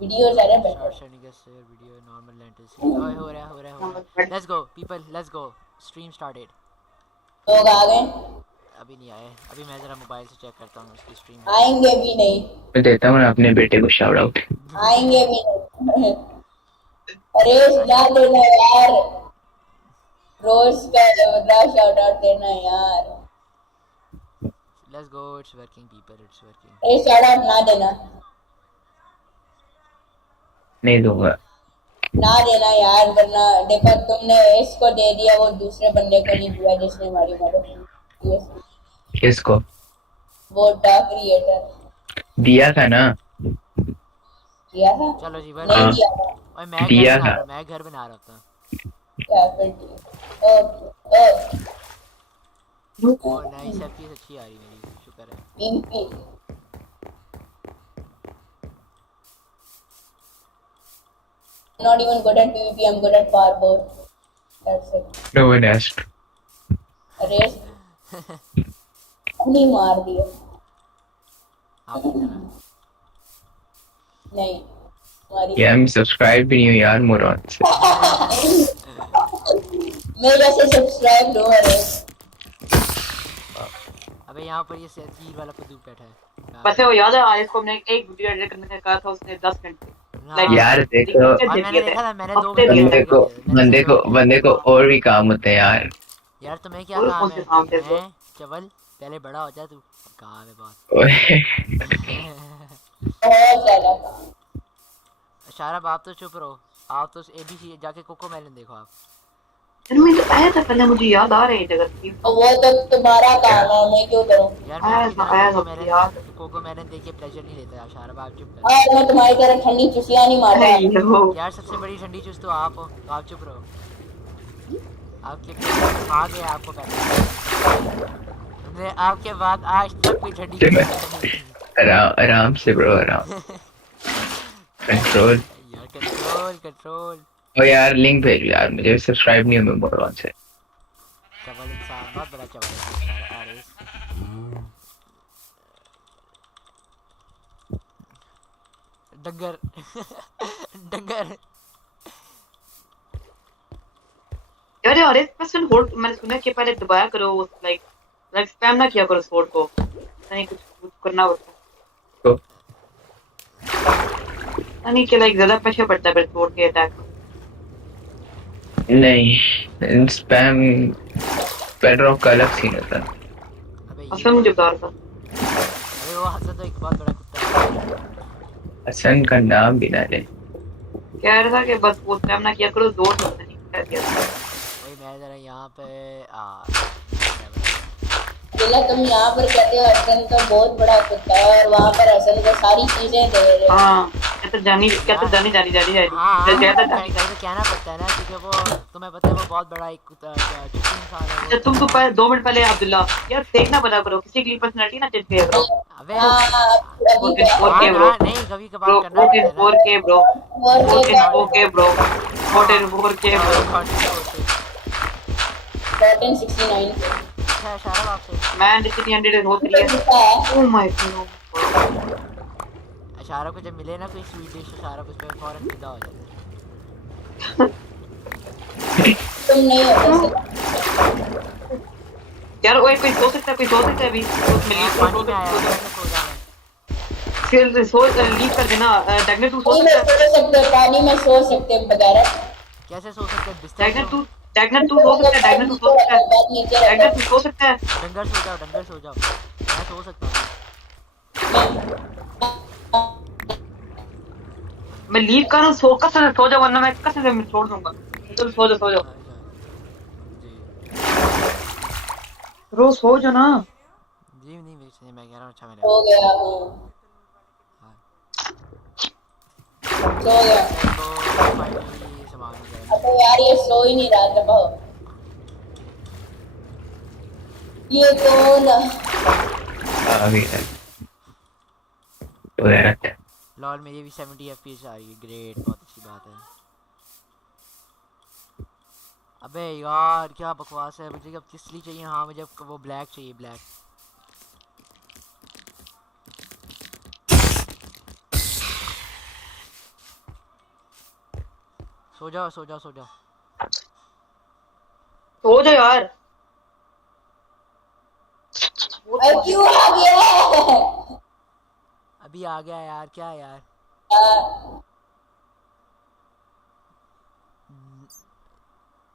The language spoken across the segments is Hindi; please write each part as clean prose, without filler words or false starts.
वीडियो ज़्यादा start better. Sharing a share video normal length ओए हो रहा है let's go people let's go stream started. लोग आ गए। अभी नहीं आए अभी मैं जरा मोबाइल से चेक करता हूँ उसकी स्ट्रीम है कि आएंगे भी नहीं। नहीं। मैं देता हूँ ना अपने बेटे को शाउट आउट। आएंगे भी नहीं। अरे अच्छा ना देना यार। रोज का जबरदस्त शाउट आउट देना यार। Let's go it's working people it's working. अरे शाउट आउट ना देना। नहीं दूंगा। ना देना यार, वरना देखो तुमने इसको दे दिया, वो दूसरे बंदे को नहीं दिया जिसने हमारी मदद की। किसको वो डार्क क्रिएटर दिया था ना? दिया था। चलो जी नहीं हाँ, वर्किंग। दिया था। और मैं घर दिया बना था। रहा मैं घर बना रहा था। क्या फिर ठीक। Okay okay. Oh nice FPS अच्छी आ रही मेरी शुक्र है। पीपी। Not even good at PvP, I'm good at parkour. That's it. No one asked. अरे नहीं मार दिया। आपकी तरह। नहीं तुम्हारी यार तरह। मैं सब्सक्राइब भी नहीं हूँ यार मोरॉन से। मैं जैसे सब्सक्राइब लो। अरे अबे यहाँ पर ये हील वाला बंदूक बैठा है कहाँ वैसे पे। वो याद है आज को हमने एक वीडियो एडिट करने का कहा था, उसने 10 घंटे लाइक हाँ यार देखो, हफ्ते और दे मैंने दिए थे। देखा था मैंने 2 हफ्ते घंटे दिए में थे। बंदे कर को दिया मैंने बंदे सच को बोला। बंदे को और भी काम होते हैं यार। यार तुम्हें क्या और काम कौन से है काम थे तो? हैं चवल पहले बड़ा हो जा तू काम है ओए, बहुत। बहुत ज्यादा काम। शारब आप तो चुप रहो। आप तो एबीसी जाके कोको मेलन देखो आप। फिर मैं तो आया था पहले, मुझे याद आ रही है जगह की। और वो तो तुम्हारा क्या? काम है, मैं क्यों करूँ। यार मैं आपकी तरह आया था मुझे याद। कोको मेलन देख के प्लेजर नहीं लेता यार शारब आप चुप करो। और मैं तुम्हारी तरह ठंडी चुसियां नहीं है मारता। ये वो। यार सबसे बड़ी ठंडी चूस तो आप हो तो आप चुप रहो। आपके खा गया आपको पहले। तुमने आपके बाद आज तक कोई ठंडी चूस नहीं। आराम आराम से ब्रो, आराम। कंट्रोल। यार कंट्रोल कंट्रोल। ओ यार लिंक भेज यार, मुझे सब्सक्राइब नहीं हूँ मैं मोरॉन से। चवल इंसान बहुत बड़ा चवल है आरिस। डंगर डंगर। यार यार इस पर्सन होल्ड मैंने सुना कि पहले दबाया करो, लाइक लाइक स्पैम ना किया करो स्वॉर्ड को, नहीं कुछ करना होता तो है नहीं कि लाइक ज्यादा प्रेशर पड़ता है फिर स्वॉर्ड के अटैक में। नहीं, स्पैम पेड्रॉक का अलग सीन होता है। अबे ये असल मुझे क्या। बता रहा था। अबे वो हसन तो एक बहुत बड़ा कुत्ता है। हसन का नाम भी ना ले। कह रहा था कि बस वो स्पैम ना किया करो, जोर से नहीं कर दिया। वही मैं जरा यहाँ पे जिला तुम यहाँ पर कहते हो हसन तो बहुत बड़ा कुत्ता है, और वहाँ पर हसन को सारी चीजें दे रहे हो। हाँ कहते जानी यार जानी जानी जानी जानी हाँ कहता कहीं जानी। कहीं तो कहना पड़ता है ना क्योंकि वो तुम्हें पता है वो बहुत बड़ा एक चुस्ती इंसान है वो अच्छा तुम तो पहले 2 मिनट पहले अब्दुल्ला यार देखना बना करो, किसी की पर्सनालिटी ना चिट ब्रो। अबे हाँ अभी फोर हाँ के ना ब्रो, नहीं कभी कभार ब्रो करना पड़ता है ना। 4K ब्रो, और के 4K bro, 4K bro. Forty 1469 से अच्छा शायद आपसे मैन जितनी 100 हो रही है। दिखता है। Oh my God. अशारा को जब मिले ना कोई स्वीट डिश तो सारा उस पर फौरन फिदा हो जाता तुम नहीं हो सकते। यार ओए कोई सो सकता है, कोई सो सकता है अभी तो है। मैं मिली पानी में आया हूँ कैसे सो जाऊँ फिर सो लीव कर देना। टैगनेट तू सो पानी में सकता है, सो सकते हो, पानी में सो सकते हो बगैर। कैसे सो सकते हैं बिस्तर में टैगनेट हो। तू टैगनेट तू सो सकता है, टैगनेट तू सो सकता है, पैर नीचे टैगनेट तू रखो। सो सकता है। डंगर सो जाओ मैं सो सकता हूँ। मैं लीव कर रहा हूँ, सो कसम से सो जाओ वरना मैं कसम से छोड़ दूंगा। चल सो जाओ सो जाओ अच्छा जी रोज सो जाओ ना। जी नहीं मेरी मैं कह रहा हूँ अच्छा मेरे सो गया हूँ। हाँ सो गया। लेट्स गो फाइनली सामान वगैरह अब मिल तो गया। यार ये सो ही नहीं रहा था बहुत। ये कौन आ गया तो यार। लॉल मेरी भी 70 एफपीएस आ रही है ग्रेट बहुत अच्छी बात है। अबे यार क्या बकवास है मुझे अब किस लिए चाहिए हाँ मुझे अब वो ब्लैक चाहिए ब्लैक। सो जाओ सो जाओ सो जाओ। सो जाओ यार। अरे क्यों आ गया? अभी आ गया यार, क्या है यार।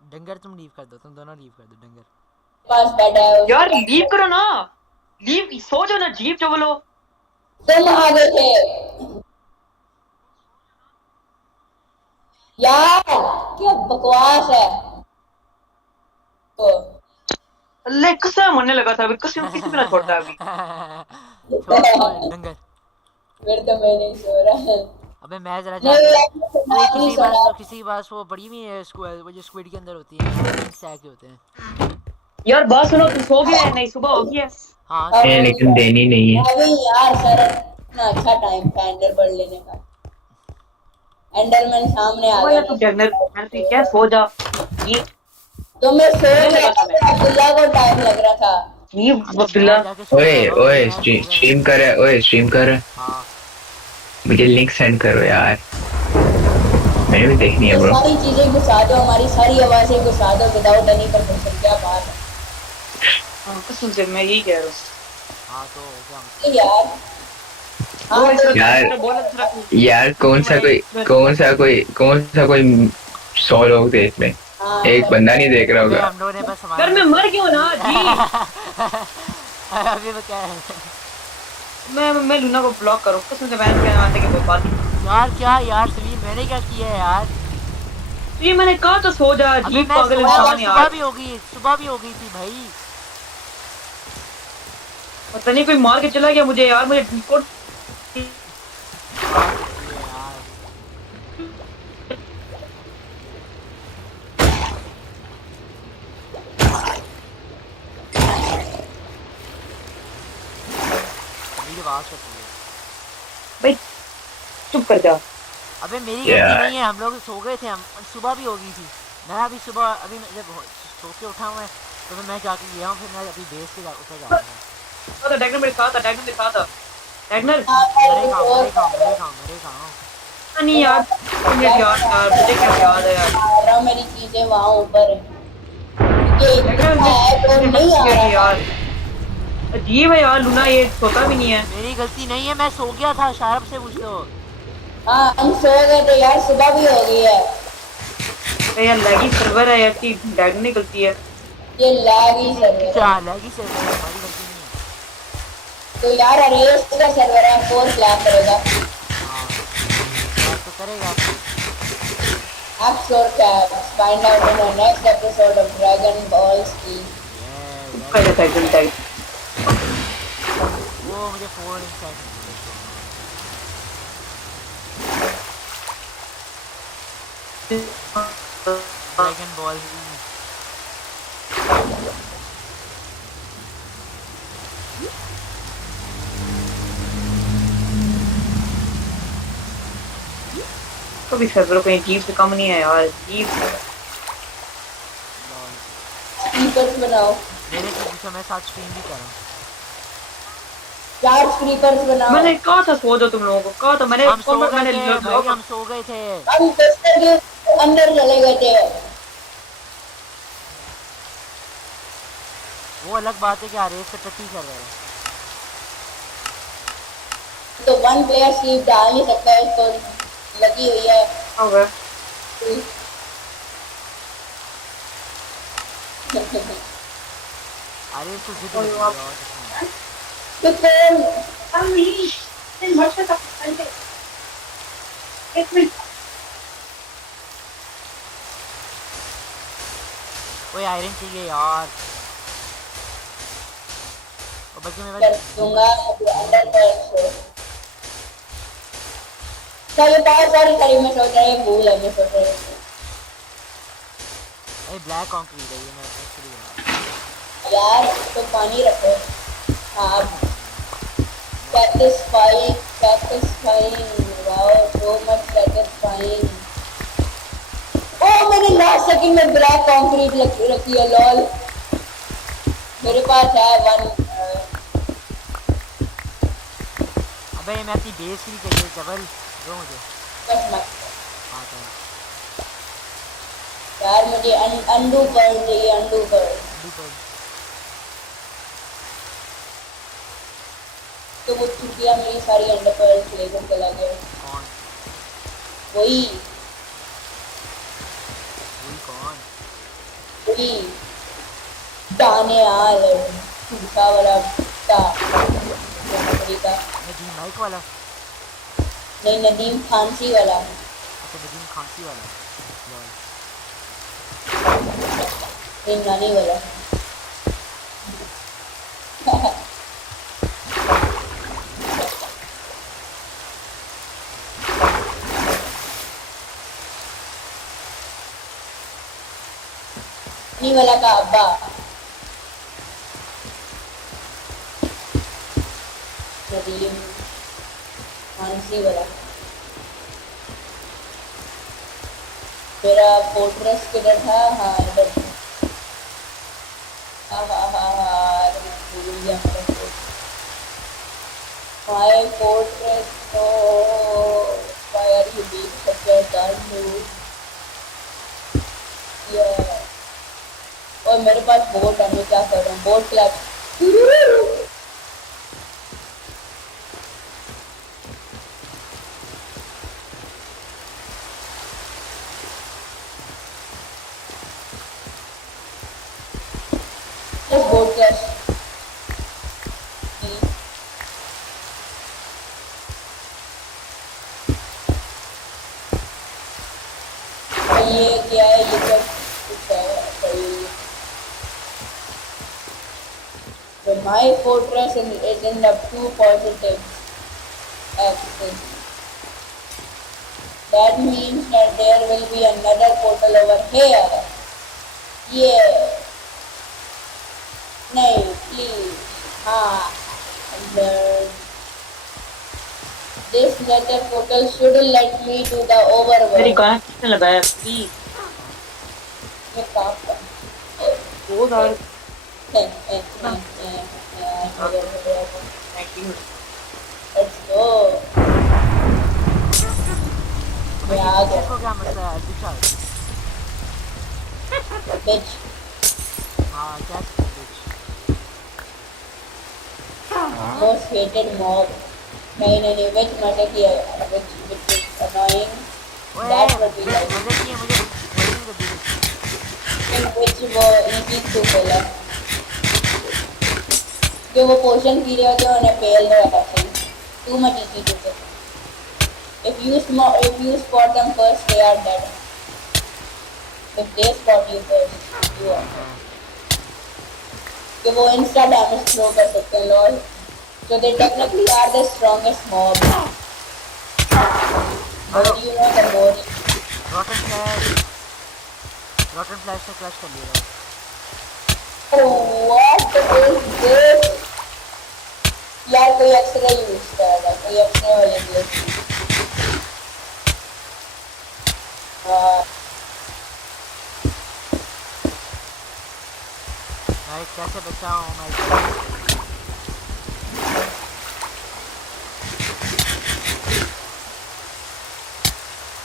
डंगर तुम लीव कर दो, तुम दोनों लीव कर दो डंगर। पास बैठा है यार उसका। लीव करो ना, लीव, सो जाओ ना, जीप जो बोलो। तुम आ गए थे यार, क्या बकवास है तो। अल्लाह कसम होने लगा था अभी, कसम किसी को ना छोड़ता अभी। छोड़ छोड़ डंगर। फिर तो मैं नहीं सो रहा। अबे मैं जरा नहीं जाके, यार, ओए नहीं सोना। किसी के पास वो पड़ी हुई है स्क्वाड, वो जो स्क्विड के अंदर होती है, तीन सैक होते हैं। यार बात सुनो, तुम सो गए? नहीं सुबह हो गई है। हाँ अब सुबह हो गई लेकिन है। देनी नहीं है। अभी यार सर, इतना अच्छा टाइम था एंडर बर्ड लेने का। एंडरमैन सामने आ सुबह गया यार तू नहीं। जनरल, मैंने तो क्या सो जा। ये तो मैं सो सोने गया लगा था था मैं। तो अब्दुल्ला को टाइम लग रहा था। ये अबे अब्दुल्ला। मैं जाके सो ओए कह रहा हूँ कि ओए मैं सो गया स्ट्रीम कर रहा है, ओए स्ट्रीम कर रहा है। हाँ मुझे लिंक सेंड करो यार, मैंने भी देखनी है ये ब्रो। सारी चीजें घुसा दो, हमारी सारी आवाजें घुसा दो विदाउट एनी परमिशन। क्या बात है हाँ कसम से मैं यही कह रहा हूँ। हाँ तो हो गया मुझसे। ये यार। वो हाँ इस तो यार तरह बोला दूसरा यार कौन सा कोई 100 लोग देख ले, हाँ एक सर। बंदा नहीं देख रहा अबे होगा। हम लोगों ने बस हमारे यार मैं बस मर गया हूँ ना जी। अभी वो क्या है मैं लूना को ब्लॉक करूँ कसम से, मैंने क्या आते कि बात। यार, क्या यार सलीम, मैंने क्या किया है यार। तो ये मैंने कहा तो सो जा, अबे अजीब मैं पागल सोया था, इंसान सुबह यार। भी हो गई, सुबह भी हो गई थी भाई। पता नहीं कोई मार के चला गया मुझे यार, मुझे डिस्कॉर्ड। बात होती है यार। मेरी आवाज होती है। भाई चुप कर जा। अबे मेरी गलती यार नहीं है, हम लोग सो गए थे, हम सुबह भी हो गई थी। मैं अभी सुबह अभी मैं जब सो के उठा हूँ मैं, तो फिर मैं जाके गया हूँ, फिर मैं अभी बेस पे ऊपर जा रहा हूँ। तो डैगनर मेरे साथ था, डैगनर मेरे साथ था, डैगनर। हाँ पर मरे खाओ और मरे खाओ मरे खाओ मरे खाओ। नहीं यार, मुझे याद यार, मुझे क्या याद है यार। आ रहा, मेरी चीजें वहां ऊपर है। ये डैगनर इतना है तो मुझे नहीं हेल्प आ किया रहा ये था। यार। अजीब है यार, लूना ये सोता भी नहीं है। मेरी गलती नहीं है, मैं सो गया था, शारप से पूछ लो। हाँ हम सो गए थे यार, सुबह भी हो गई है। अरे यार लैगी सर्वर है यार, इसकी डैगनर नहीं गलती है। ये लैग ही किसी सर्वर किसी है। हाँ लैगी से हमारी गलती नहीं है। तो यार अरेस का सर्वर है, 4 क्लैप करेगा। हाँ क्या तो करेगा। Apps or tabs. Find out in the next episode of Dragon Ball Z. ये चुप कर ड्रैगन जा बॉल। Titan tight. वो मुझे 4 इंसाइड ड्रैगन बॉल। कभी सर्वर कोई अजीब से कम नहीं है यार, अजीब। Creepers बनाओ। मैंने तो पूछा, मैं साथ स्ट्रीम भी कर रहा हूँ। 4 creepers बनाओ। मैंने कहा था सो जाओ, तुम लोगों को कहा था मैंने, हम सो कॉमेंट गए मैंने थे भाई, हम सो गए थे। हम बिस्तर के अंदर चले गए थे। वो अलग बात है कि आरेफ से टट्टी कर रहे हैं। तो 1 player sleep डाल नहीं सकता है, उसको लगी हुई है। ओके। आरेफ को जिद लगी है और कुछ नहीं। तो कौन? कोई आयरन चाहिए यार। और बल्कि मैं कर दूंगा अभी अंदर पर। चलो सॉरी मैं सोच रहा हूँ भूल है, मैं सोच रहा हूँ अरे ब्लैक कंक्रीट है ये, मैं एक्चुअली यार तो पानी रखो। हाँ बस satisfying, wow, so much satisfying। ओ मैंने लास्ट सेकंड में ब्लैक कंक्रीट रखी है, लॉल। मेरे पास है 1। अबे मैं अपनी बेस के लिए चाहिए जबल दो मुझे। बस मत। हाँ तो यार मुझे अंडू कर चाहिए, अंडू कर। ऊपर तो वो चुटिया मेरी सारी अंडर पर लेकर चला गया। कौन? वही वही कौन? वही दाने यार, झूठा वाला कुत्ता नौकरी का। नदीम माइक वाला? नहीं, नदीम फांसी वाला। अच्छा नदीम खांसी वाला। लॉल। नहीं, नानी वाला। नानी वाला का अब्बा। नदीम फांसी वाला। मेरा फोर्ट्रेस किधर था? हाँ इधर। हाँ हाँ हाँ हाँ, अरे मैं भूल गया मेरा फोर्ट्रेस। My fortress. तो why are you being such a dull? और मेरे पास बोट है, मैं क्या कर रहा हूँ? Boat clutch. Boat clutch. ये क्या है? ये सब कुछ है सही। So my fortress is in the 2 positive axis. That means that there will be another portal over here. Yeah. No, please. Ah. And this nether portal should let me to the मेरी overworld. गाना किसने लगाया प्लीज? मैं काम कर। बहुत सारे थैंक यू। Let's go. भाई मैं ये आ पीछे गया। को क्या मसला है दिखा? Bitch. हाँ क्या bitch? Most hated mob. नहीं, which matter किया, which is annoying. ओए That's what we like. मजे किए मुझे वही नहीं करती थी। In which वो easy to kill है। जो वो पोशन पी रहे होते हैं उन्हें पेल रहा होता है। Too much easy to kill. If you spot them first, they are dead. If they spot you first, you are dead. कि वो इंस्टा डैमेज थ्रो कर सकते हैं lol. So they technically are the strongest mob. But you know the more. रॉटन flash से क्लच कर लिया। Oh, what is this? यार कोई एक्सरे यूज कर रहा है, कोई एक्सरे वाले ग्लिच। भाई कैसे बचाऊं मैं?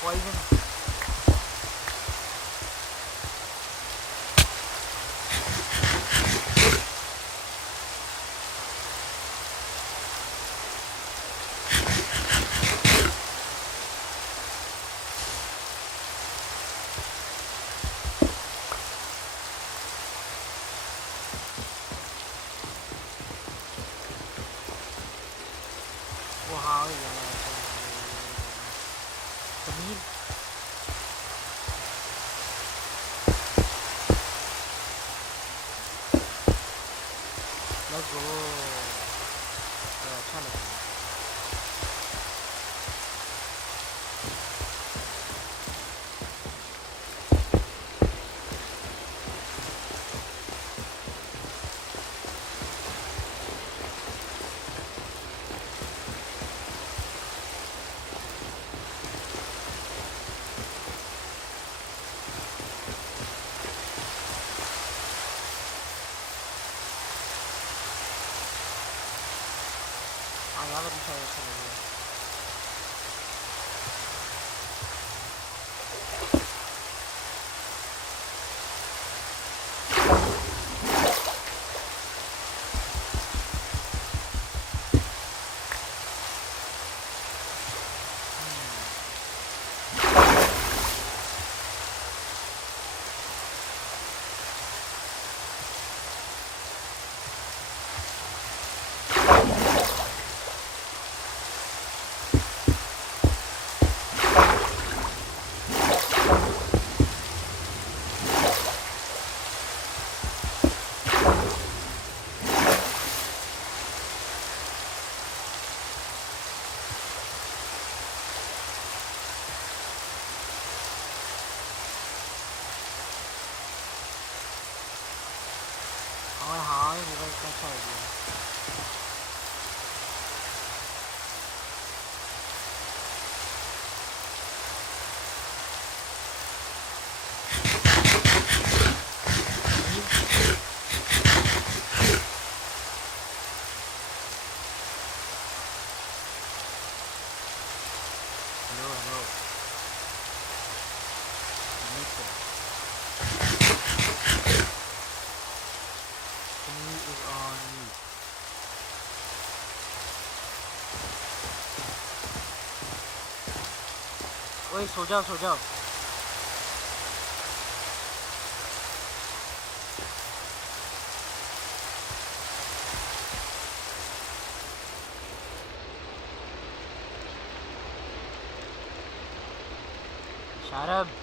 पॉइजन वो हाँ हो गया समीर। Let's go. अच्छा लगा। अच्छा idea. Hello hello is on you. ओए सो जाओ सो जाओ। शारब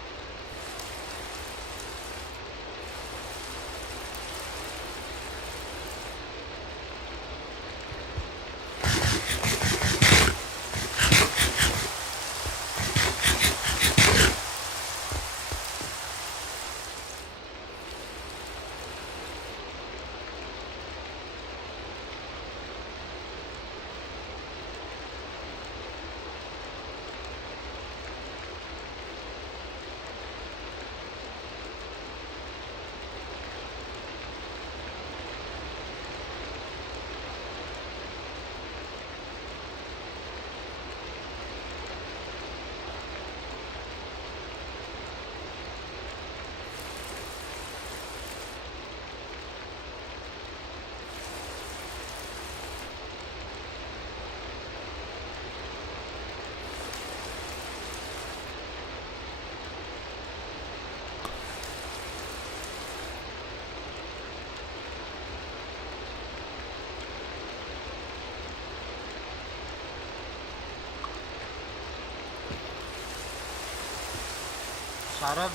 शारब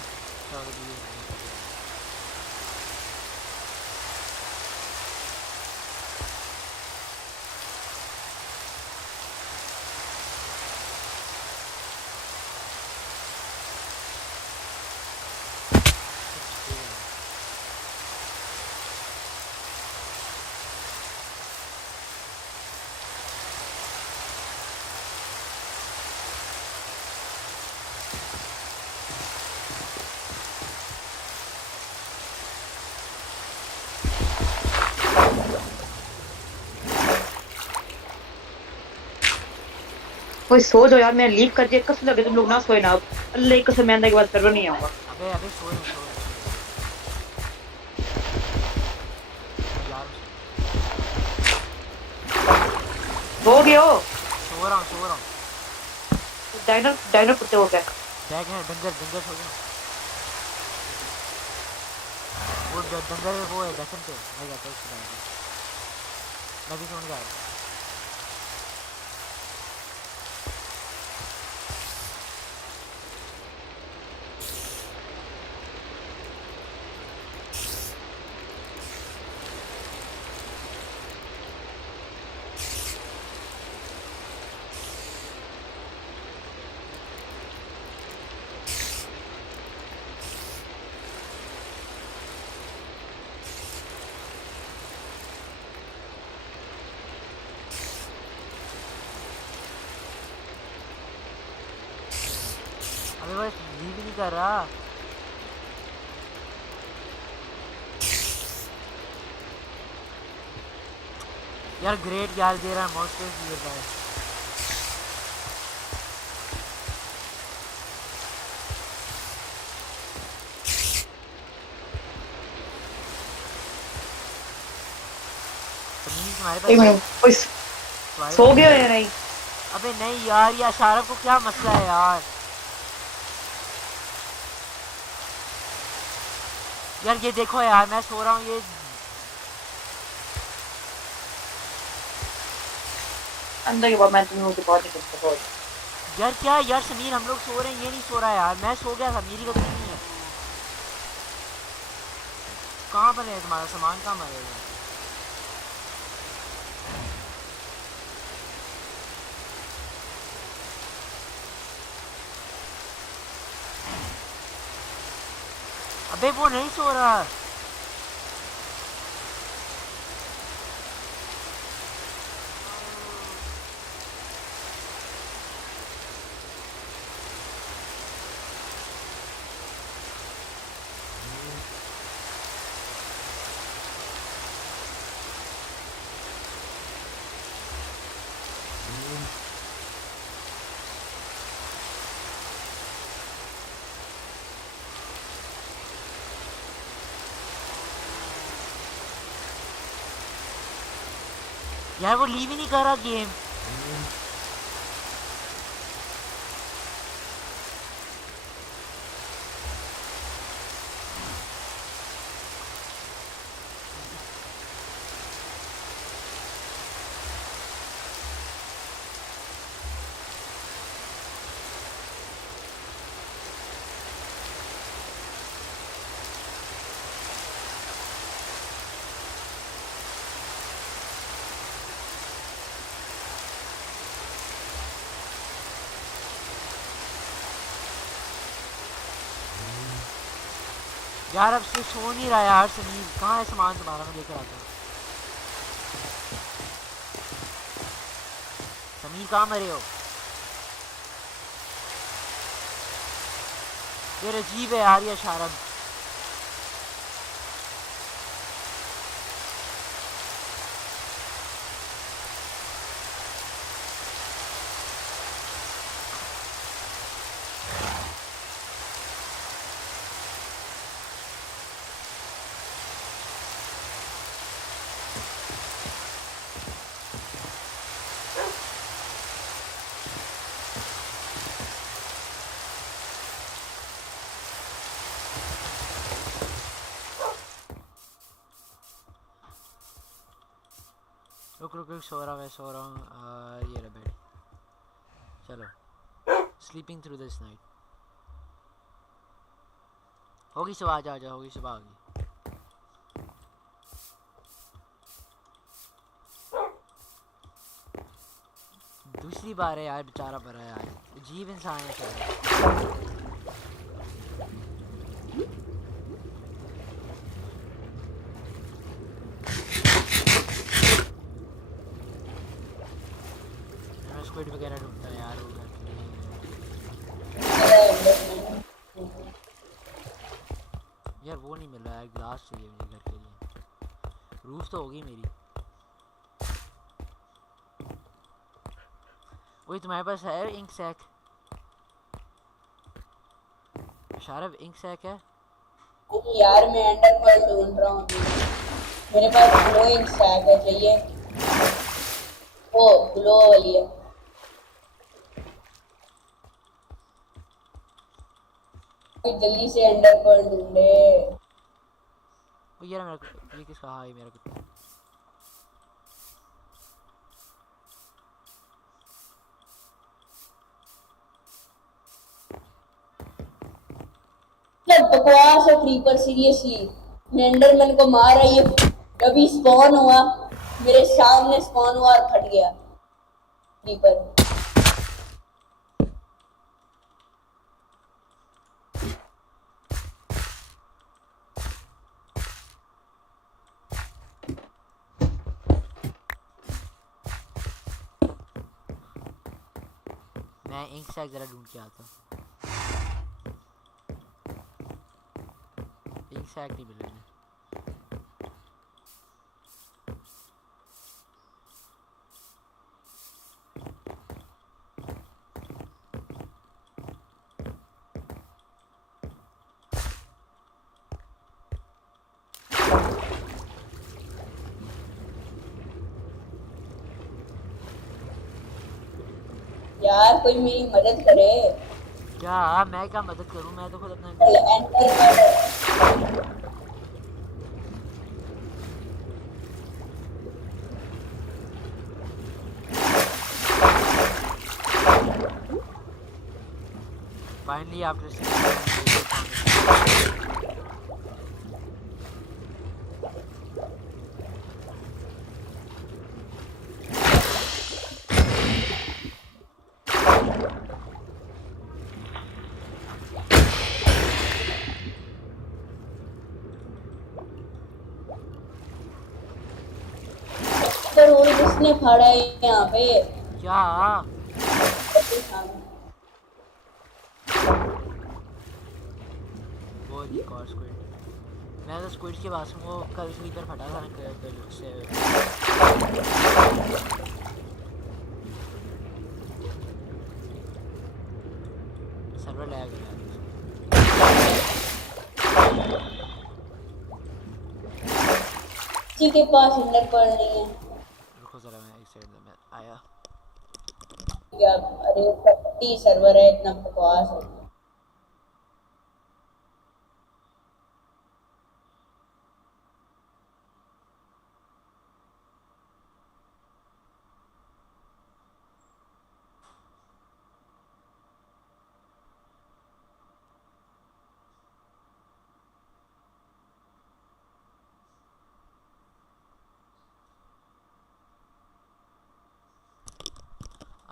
चौधरी कोई सो जाओ यार, मैं लीक कर दिया कसम लगे तुम लोग ना सोए ना। अब अल्लाह की कसम मैं अंदर के बाद सर्वर नहीं आऊंगा। अबे अबे सो रहे सो रहे यार हो गया हो सो रहा हूँ डायनो डायनो कुत्ते हो क्या? बैग है डंगर डंगर सो गया वो डंगर वो है दर्शन पे मैं जाता हूँ उसके बाद मैं भी सोने जा रहा हूँ अबे बस लीव नहीं कर रहा यार ग्रेट यार दे रहा है मॉन्स्टर दे रहा है तुम्हारे एक पास मिनट कोई सो गया या नहीं? अबे नहीं यार ये शारब को क्या मसला है यार यार ये देखो यार मैं सो रहा हूँ ये अंदर के बाद मैं तुम लोगों से बात नहीं कर सकता। यार क्या यार समीर हम लोग सो रहे हैं ये नहीं सो रहा यार मैं सो गया था मेरी गलती नहीं है कहाँ पर है तुम्हारा सामान कहाँ पर है अबे वो नहीं सो रहा यार वो लीव ही नहीं कर रहा गेम। यार अब से सो नहीं रहा यार समीर, कहाँ है सामान तुम्हारा, मैं लेकर आता हूँ। समीर कहाँ मरे हो? ये अजीब है यार ये शारब। रुक रुक रुक, सो रहा हूँ मैं, सो रहा हूँ। ये रहा बेड, चलो स्लीपिंग थ्रू दिस नाइट। होगी सुबह, आ जाओ, होगी सुबह, होगी। दूसरी बार है यार, बेचारा भरा यार, अजीब इंसान है शायद। स्क्विड वगैरह ढूंढता है यार वो घर के लिए। यार वो नहीं मिल रहा है, ग्लास चाहिए मुझे घर के लिए। रूफ तो होगी मेरी। वही तुम्हारे पास है इंक सैक? शारब इंक सैक है? यार मैं एंडर पर्ल ढूंढ रहा हूँ अभी। मेरे पास ग्लो इंक सैक है, चाहिए? ओ ग्लो वाली है। जल्दी से एंडर पर्ल ढूंढे। ओ यार मेरा ये किसका? हाँ ये मेरा कुत्ता। बकवास है क्रीपर, सीरियसली। मैं एंडरमैन को मार रही है, अभी स्पॉन हुआ, मेरे सामने स्पॉन हुआ और फट गया क्रीपर। मैं इंक सैक जरा ढूंढ के आता हूँ। इंक सैक नहीं मिल रहा। यार कोई मेरी मदद करे। क्या मैं क्या मदद करूं, मैं तो खुद अपना फाइनली आफ्टर और किसने फाड़ा है यहाँ पे? क्या वो एक और स्क्विड। मैं तो स्क्विड के पास हूँ, वो कल स्लीपर फटा था ना कल उससे। सर्वर लैग है किसी के पास एंडर पर्ल नहीं है। रुको जरा मैं क्या? अरे पट्टी सर्वर है, इतना बकवास है।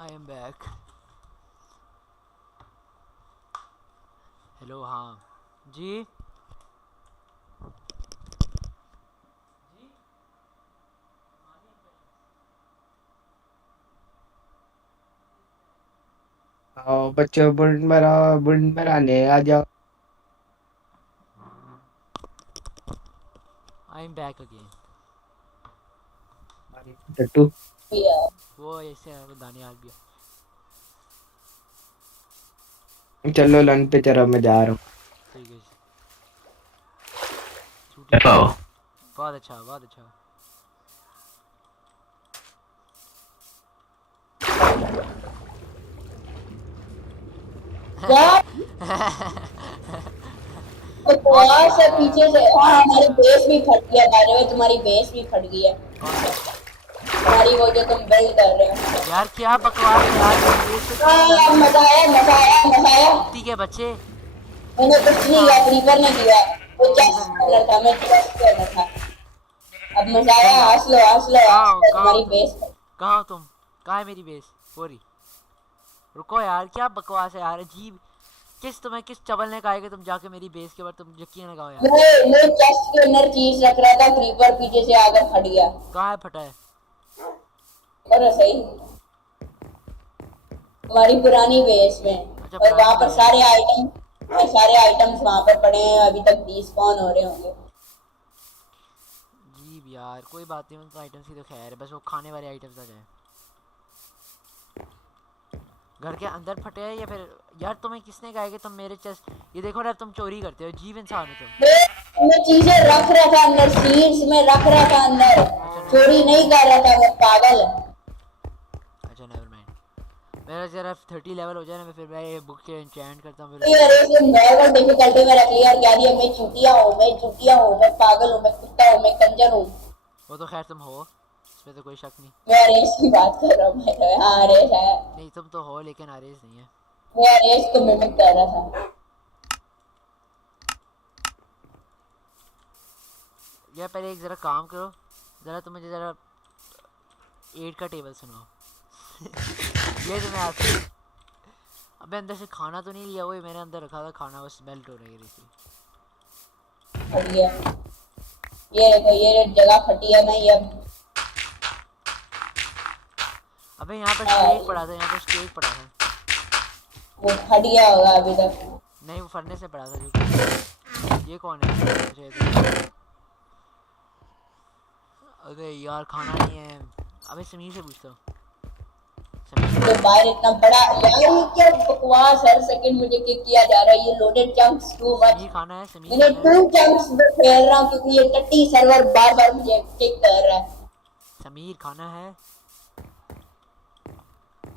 आई एम बैक। हेलो, हाँ जी। आओ बच्चों, बुंड मराने आ जाओ। I am back again. टट्टू यार वो ऐसे दानियाल भी है। चलो लन पे चलो, मैं जा रहा हूँ। ठीक है, छुट्टी। आओ। बहुत अच्छा, बहुत अच्छा। क्या बहुत बकवास है अच्छा, पीछे से? हाँ, बहुत हमारी अच्छा। बेस भी फट गया, बाय द वे तुम्हारी बेस भी फट गई है। कौन सी? तुम्हारी वो जो तुम बिल्ड कर रहे हो। यार क्या बकवास है यार, ये से क्यों हाँ, लगी? मजा आया, मजा आया, मजा आया। कुत्ती के बच्चे। मैंने कुछ नहीं किया, क्रीपर ने किया। वो चेस्ट क्रीपर। करना था, मैं चेस्ट करना था। अब मजा आया, चलो, हंस लो, हंस लो, कहाँ हंस हो, लो, कहाँ हो तुम्हारी तुम? बेस फट। कहाँ हो तुम? कहाँ है मेरी बेस? हो रही। रुको यार, क्या बकवास है यार, अजीब। तुम्हें किस चबल ने कहा है कि तुम जाके मेरी बेस के ऊपर, तुम यकीन लगाओ यार। मैं चेस्ट के अंदर चीज रख रहा था, क्रीपर पीछे से आकर फट गया। कहाँ है फटा है? और सही, हमारी पुरानी बेस में। अच्छा, और वहां पुरानी पर बेस। सारे आइटम्स वहां पर पड़े हैं, अभी तक डिस्पॉन हो रहे होंगे। अजीब यार, कोई बात नहीं, उन आइटम्स की तो खैर है, बस वो खाने वाले आइटम्स आ जाए। घर के अंदर फटे हैं या फिर? यार तुम्हें किसने कहा है कि तुम मेरे चेस्ट, ये देखो ना, तुम चोरी करते हो, अजीब इंसान हो तुम। मैं चीजें रख रहा था अंदर, सीड्स में रख रहा था अंदर, अच्छा नेवर चोरी नहीं माइंड। कर रहा था मैं, पागल। अच्छा नेवर माइंड। मेरा जरा 30 लेवल हो जाए ना, फिर मैं ये बुक के एन्चेंट करता हूँ, फिर ये उसके अरे बाद। इसने नॉर्मल डिफिकल्टी में रख लिया और कह दिया मैं चूतिया हूँ, मैं चूतिया हूँ, मैं पागल हूँ, मैं कुत्ता हूँ, मैं कंजर हूँ। वो तो खैर तुम हो, इसमें तो कोई शक नहीं। मैं रेस की बात कर रहा हूँ, मैं हाँ रेस है। नहीं, तुम तो हो लेकिन आरेज नहीं है। मैं रेस को मिमिक कर रहा था। यार पहले एक ज़रा काम करो, ज़रा तुम मुझे ज़रा 8 का टेबल सुनाओ। ये तो मैं आती। अबे अंदर से खाना तो नहीं लिया, वही मैंने अंदर रखा था खाना, बस मेल्ट हो रही थी। फट गया। ये देखो, ये जगह फटी है ना, ये अब अबे यहाँ पर हाँ, स्टेक पड़ा था, यहाँ पर स्टेक पड़ा था। वो फट गया होगा अभी तक। नहीं, वो फरने से पड़ा था जो। ये कौन है? अच्छा, ये तो। अबे यार खाना नहीं है। अबे समीर से पूछता हूँ। तो समीर। बाहर इतना बड़ा यार, ये क्या बकवास, हर सेकंड मुझे किक किया जा रहा है, ये loaded chunks too much. Sameer खाना है, समीर मैंने खाना है। 2 चंक्स में खेल रहा हूँ क्योंकि ये टट्टी सर्वर बार बार मुझे किक कर रहा है। समीर खाना है।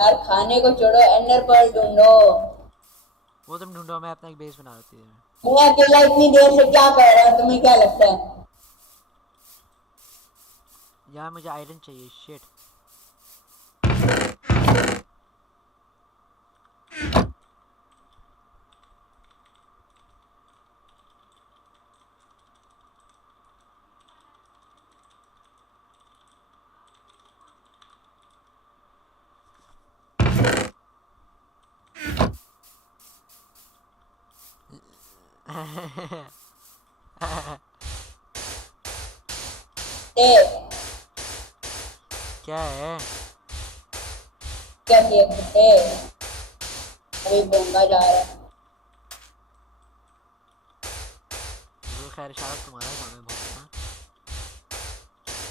यार खाने को छोड़ो, एंडर पर्ल ढूंढो। वो तुम ढूंढो, मैं अपना एक बेस बना रही थी। मैं अकेला इतनी देर से क्या कर रहा हूँ, तुम्हें क्या लगता है? यार मुझे आयरन चाहिए, शिट। ए, क्या है? क्या देखते? अभी बोंगा जा रहा है। वो खैर शायद तुम्हारा काम है बहुत।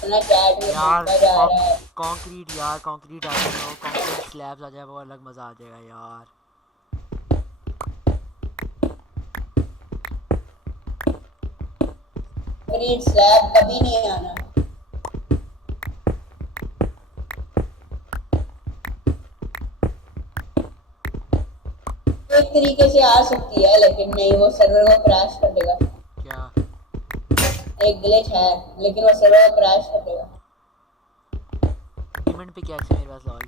सुना चैट में यार बोंगा जा रहा है। कंक्रीट, यार कंक्रीट आ जाए, वो कंक्रीट स्लैब्स आ जाए, वो अलग मज़ा आ जाएगा यार। ग्रीन स्लैब कभी नहीं आना। एक तरीके से आ सकती है, लेकिन नहीं, वो सर्वर को क्रैश कर देगा। क्या? एक ग्लिच है, लेकिन वो सर्वर को क्रैश कर देगा। डिमंड पे क्या है मेरे पास लॉल।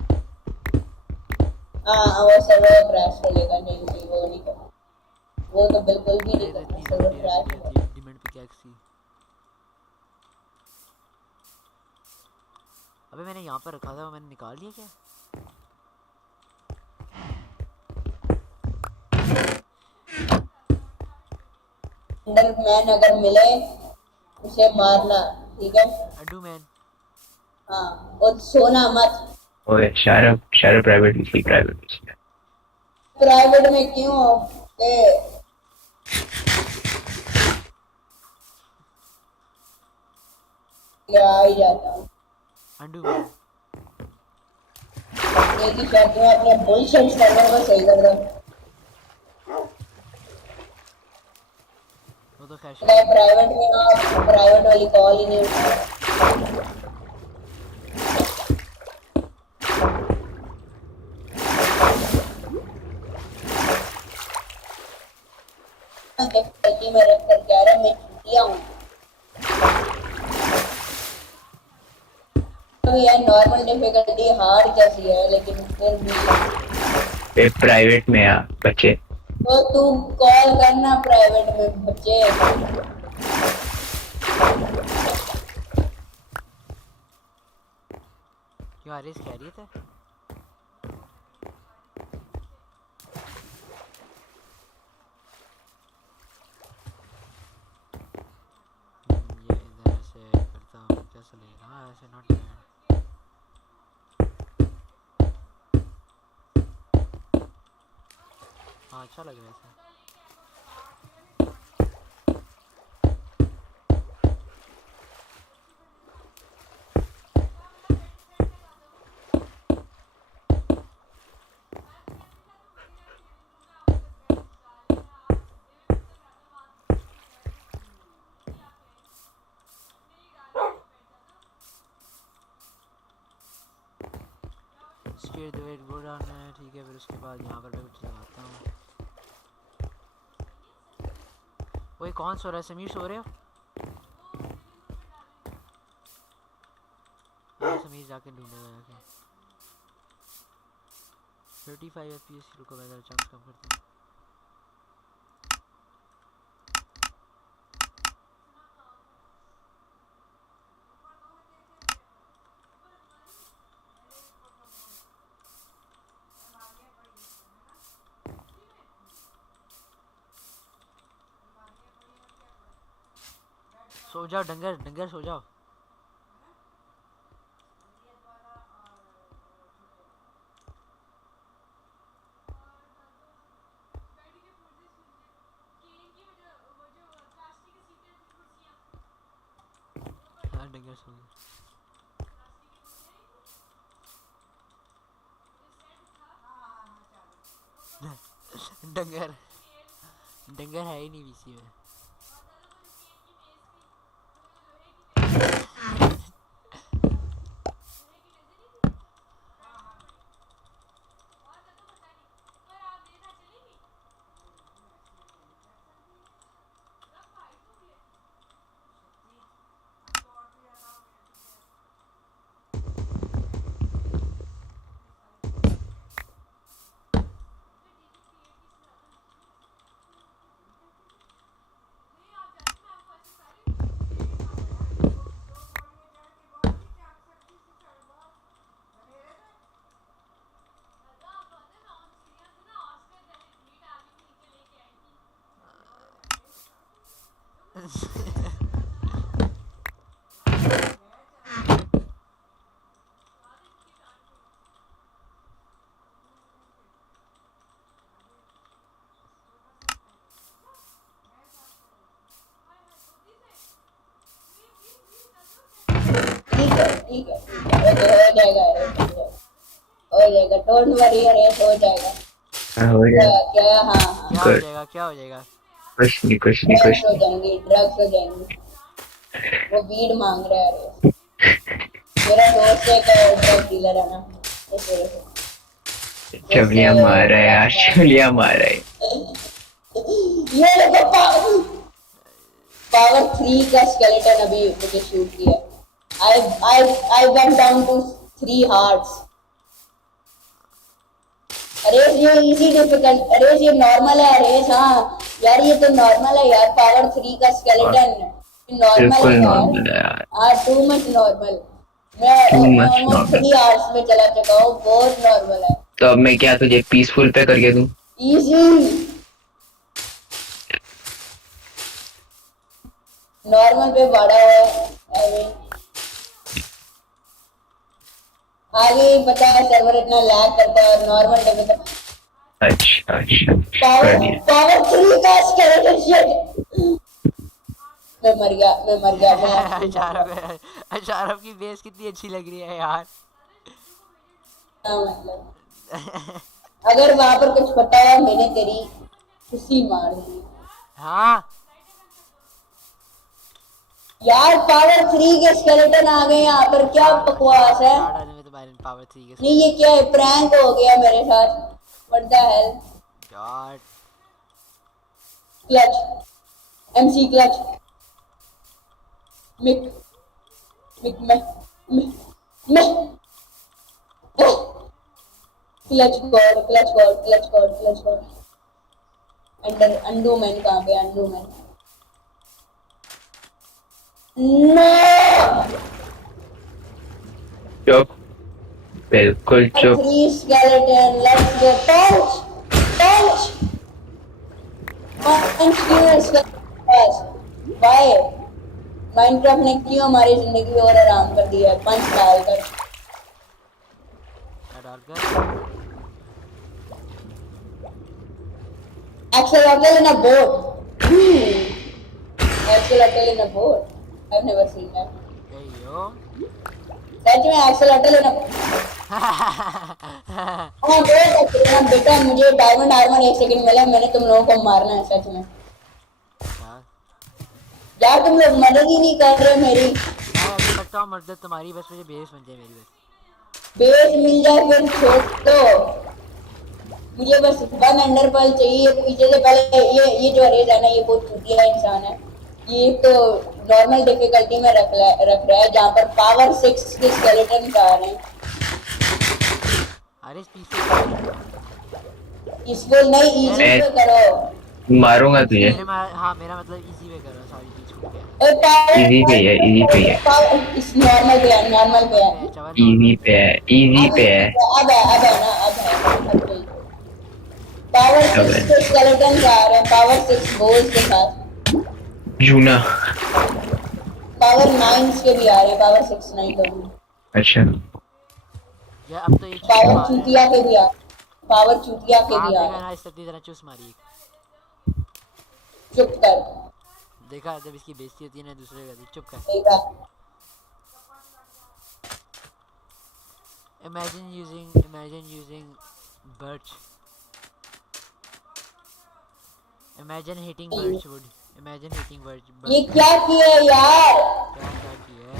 हाँ, वो सर्वर को क्रैश कर देगा। नहीं नहीं, वो नहीं करना, वो तो बिल्कुल भी अरे नहीं तो करना, इतनी सर्वर जल्दी क्रैश नहीं हो होती है डिमंड पे क्या सी। अबे मैंने यहाँ पर रखा था, मैंने निकाल लिया क्या? अंडरमैन अगर मिले उसे मारना, ठीक है? अड्डू मैन। हाँ, और सोना मत। ओए शायरा शायरा प्राइवेट प्राइवेट में क्यों? ए, क्या आ ही जाता हूँ। अड्डू मैन। एक ही शर्त में अपने बुलशिट सर्वर को सही कर दो। वो तो खैर चाहे शायद नहीं। प्राइवेट में ना, प्राइवेट वाली कॉल ही नहीं उठा। डिफिकल्टी में रख कर कह रहा मैं छुट्टिया हूँ। तो यार नॉर्मल डिफिकल्टी हार्ड कैसी है, लेकिन फिर भी प्राइवेट में आ बच्चे। तो तू कॉल करना प्राइवेट में बच्चे। क्यों आरिस खैरियत है? ये इधर से करता हूँ, क्या चलेगा? हाँ ऐसे नॉट बैड। हाँ अच्छा लग रहा है ऐसे। Straight the way go down है, ठीक है। फिर उसके बाद यहाँ पर मैं कुछ लगाता हूँ। वही कौन सो रहा है? समीर सो रहे हो? हाँ समीर जाके ढूंढेगा जाके। 35 FPS। रुको मैं जरा चांस कम करता हूँ। सो जाओ डंगर डंगर, सो जाओ। हाँ डंगर सो गया। डंगर डंगर है ही नहीं बीसी में। ठीक है, ओके, हो जाएगा हो जाएगा, डोंट वरी अरेस, हो जाएगा। हो क्या गया। क्या? हाँ हाँ, क्या हो जाएगा? क्या हो जाएगा? कुछ ड्रग्स हो नहीं। जाएंगी, ड्रग्स हो जाएंगी। वो वीड मांग रहा है अरेस। मेरा दोस्त एक ड्रग डीलर है ना, इस वजह से। चवलिया मार रहा है यार, चवलिया मार रहा है। ये देखो पावर 3 का स्केलेटन अभी मुझे शूट किया। I went down to 3 hearts। अरे ये इजी डिफिकल्ट, अरे ये नॉर्मल है, अरे हाँ यार ये तो नॉर्मल है यार, पावर 3 का स्केलेटन नॉर्मल बिल्कुल है यार। नॉर्मल है यार, हाँ टू मच नॉर्मल। मैं too much almost normal. 3 hours में चला चुका हूँ, बहुत नॉर्मल है। तो अब मैं क्या तुझे पीसफुल पे करके दूं? इजी नॉर्मल पे बढ़ा हुआ है अभी। आगे ही पता है सर्वर इतना लैग करता है, नॉर्मल पे तो अच्छा अच्छा, पावर कर दिया। पावर 3 का स्केलेटन शिट। मैं मर गया, मैं मर गया, मैं actually मर गया। अशारफ की बेस कितनी अच्छी लग रही है यार। हाँ, मतलब अगर वहां पर कुछ पता है मैंने तेरी खुशी मार दी हाँ यार। पावर 3 के स्केलेटन आ गए यहाँ पर, क्या बकवास है। में तुम्हारे पावर 3 के नहीं ये क्या है, प्रैंक हो गया मेरे साथ। What the hell. God. Clutch MC clutch mic mic मैं clutch God clutch God clutch God clutch God. अंडर अंडू मैन कहाँ पे, अंडू मैन नो। चुप, बिल्कुल चुप। 3 skeleton, let's go punch punch punch क्यों है skeleton? Why? माइनक्राफ्ट ने क्यों हमारी जिंदगी और आराम कर दिया है पंच डालकर। Axolotl in a boat. Axolotl in a boat. I've never seen that. सच में axolotl in a हाँ बोट है बेटा। मुझे डायमंड आर्मर 1 सेकंड मिला, मैंने तुम लोगों को मारना है सच में। यार तुम लोग मदद ही नहीं कर रहे मेरी। करता हूँ मदद तुम्हारी, बस मुझे बेस बन जाए मेरी। बेस मिल जाए फिर छोड़ दो, मुझे बस 1 अंडर पर्ल चाहिए पीछे से। पहले ये जो रेज है ना, ये बहुत चूतिया इंसान है। ये तो नॉर्मल डिफिकल्टी में रख रहा है जहाँ पर पावर 6 के स्केलेटन आ रहे हैं। अरे इसको नहीं इजी पे करो। मारूंगा तुझे। हाँ मेरा मतलब इजी पे करो, सॉरी चीज छूट गया। इजी पे है, इजी पे है, इस नॉर्मल पे है, नॉर्मल पे है, इजी पे है, इजी पे है। अब है ना, अब है पावर 6 के स्केलेटन आ रहे हैं, पावर 6 बोल्स के साथ। जूना पावर 9 के भी आ रहे हैं, पावर 6 नहीं करूँ। अच्छा, ये अब तो एक पावर चूतिया के भी आ, पावर चूतिया के भी आ रहे हैं। इस तरह चूस मारी। चुप कर। देखा जब इसकी बेइज्जती होती है ना दूसरे का, चुप कर। देखा imagine using birch, imagine hitting birch wood, imagine hitting birch ये क्या किया यार, क्या किया है?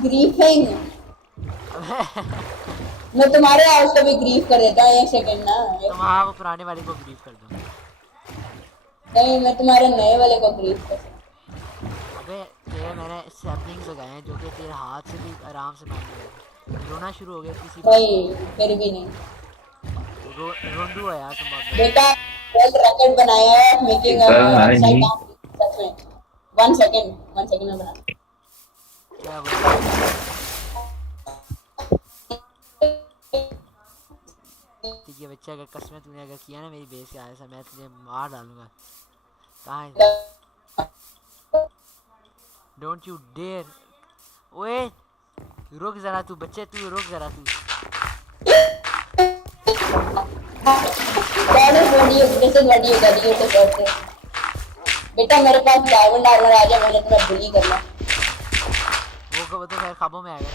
ग्रीफिंग। मैं तुम्हारे हाउस को भी ग्रीफ कर देता हूँ 1 सेकंड ना। तुम हाँ वो पुराने वाले को ग्रीफ कर दो। नहीं मैं तुम्हारे नए वाले को ग्रीफ कर। अबे तेरे मैंने सैपलिंग्स लगाए हैं जो कि तेरे हाथ से भी आराम से मारने लगे। रोना शुरू हो गया किसी नहीं फिर भी नहीं रोंदू है यार तुम बेटा। वर्ल्ड रिकॉर्ड बनाया है मेकिंग सच में। 1 सेकंड में बना। क्या ठीक है बच्चा, अगर कसम तूने अगर किया ना मेरी बेस के आए से, मैं तुझे मार डालूंगा। कहाँ है? Don't you dare. ओए रुक जरा तू बच्चे, तू रुक जरा तू। बेटा मेरे पास डायमंड आर्मर आ जाए, मैंने तुम्हें बुली करना। वो कब तो खैर ख्वाबों में आएगा।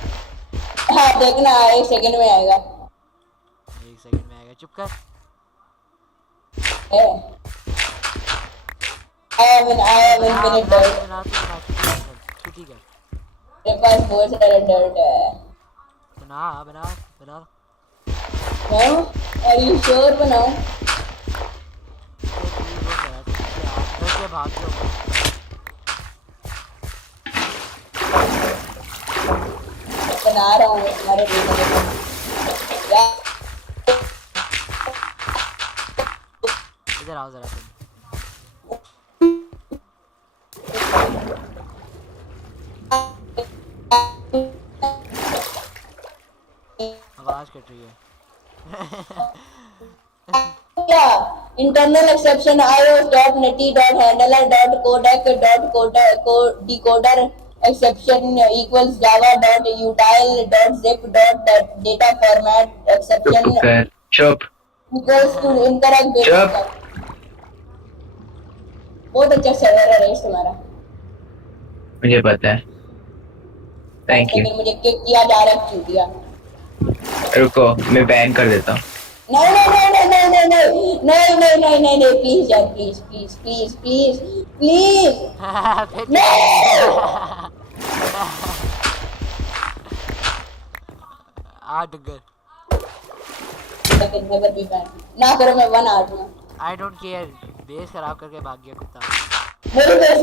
हाँ देखना 1 सेकंड में आएगा। 1 सेकंड में आएगा, चुप कर। I am infinite dirt। छुट्टी कर। मेरे पास बहुत सारा dirt है। बना बना बना। क्यों? Are you sure बनाऊं? तो तू रुक जरा, तू पीछे आ, अंदर से भाग क्यों मत? बना रहा हूँ तुम्हारे लिए। यार इधर आओ जरा तुम। आवाज कट रही है। क्या internal exception ios.netty.handler.codec.decoder exception equals java.util.zip data format चुप exception कर चुप equals to incorrect data चुप type. बहुत अच्छा सर्वर है रेस तुम्हारा। मुझे पता है थैंक यू लेकिन मुझे किक किया जा रहा है चूतिया। रुको मैं बैन कर देता हूँ नहीं नहीं नहीं नहीं नहीं नहीं नहीं नहीं नहीं नहीं नहीं नहीं प्लीज यार please please please please please फिर चला गया। नहीं आ डगर। लेकिन नेवर बी बैन ना करो मैं वन आउट में आई डोंट केयर, बेस खराब करके भाग गया कुत्ता। मेरी बेस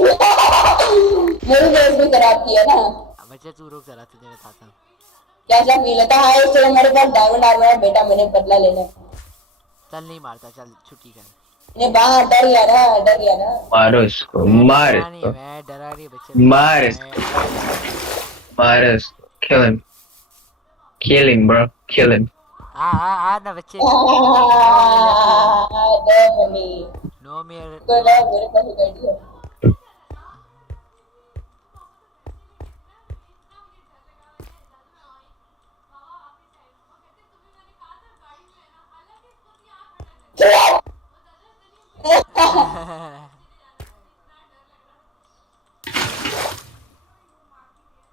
भी खराब की है ना। बच्चे तू रुक जरा, तुझे बताता हूँ। कैसा फील होता है इस समय मेरे पास डायमंड आर्मर है बेटा मैंने बदला लेने चल नहीं मारता, चल छुट्टी कर। इन्हें बाहर डर गया ना मारो इसको मैं मार डरा नहीं, इसको मैं डरा नहीं बच्चे। मार इसको मार इसको kill him bro kill him आ ना बच्चे। नो मेयर कोई नो। ना मेरे पास एक आइडिया है।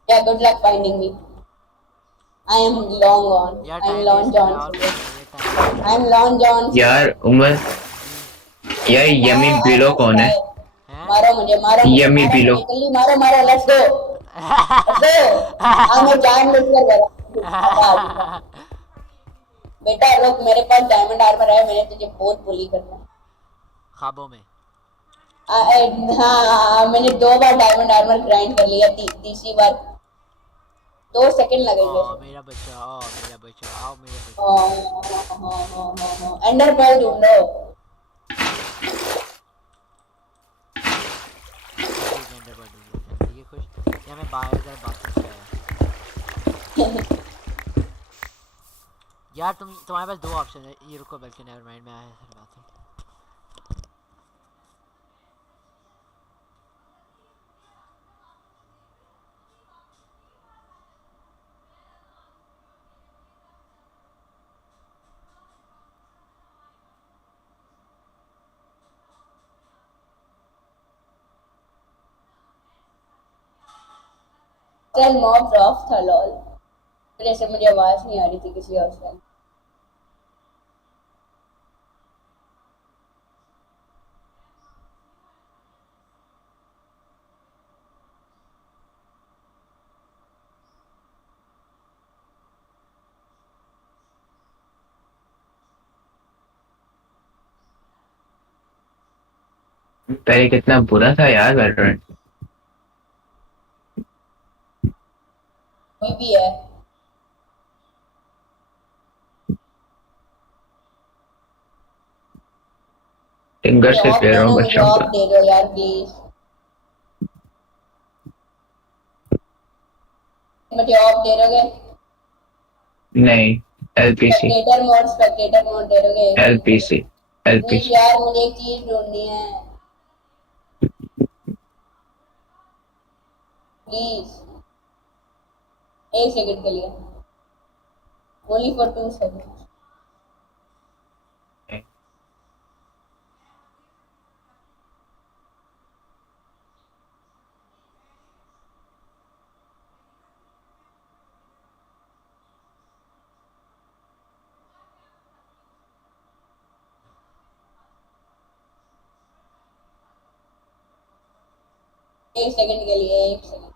Yeah, good luck finding me. I am long gone. यार I am time Lon waste कर रहा है और Johnson. Time. I am Lon Johnson. यार उमर यार यमी बिलो कौन है हैं? मारो मुझे यमी बिलो जल्दी मारो मारो लेट्स गो हाँ मैं जान लेकर गया बेटा रुक मेरे पास डायमंड आर्मर है मैंने तुझे बहुत बुली करना है। ख्वाबों में। हाँ मैंने 2 बार डायमंड आर्मर ग्राइंड कर लिया तीसरी बार 2 सेकंड लगेंगे मेरा बच्चा, मेरा बच्चा, आओ मेरा बच्चा। एंडर पर्ल ढूंढो ठीक है खुश। या मैं बाहर इधर बात करता है। यार तुम्हारे पास 2 ऑप्शन है, ये रुको बल्कि नेवर माइंड में आया है बात है। चल मॉब ऑफ था लॉल फिर ऐसे मुझे आवाज नहीं आ रही थी किसी और से पहले कितना बुरा था यार वेलोरेंट कोई भी है फिंगर मुझे से ऑफ खेल रहा हूँ देना मुझे बच्चों ऑफ का दे दो यार प्लीज मुझे ऑफ दे दोगे नहीं एलपीसी स्पेक्टेटर मोड दे दोगे एलपीसी प्लीज एलपीसी यार मुझे एक चीज ढूंढनी है प्लीज 1 सेकंड के लिए ओनली फॉर 2 सेकंड एक सेकंड के लिए 1 सेकंड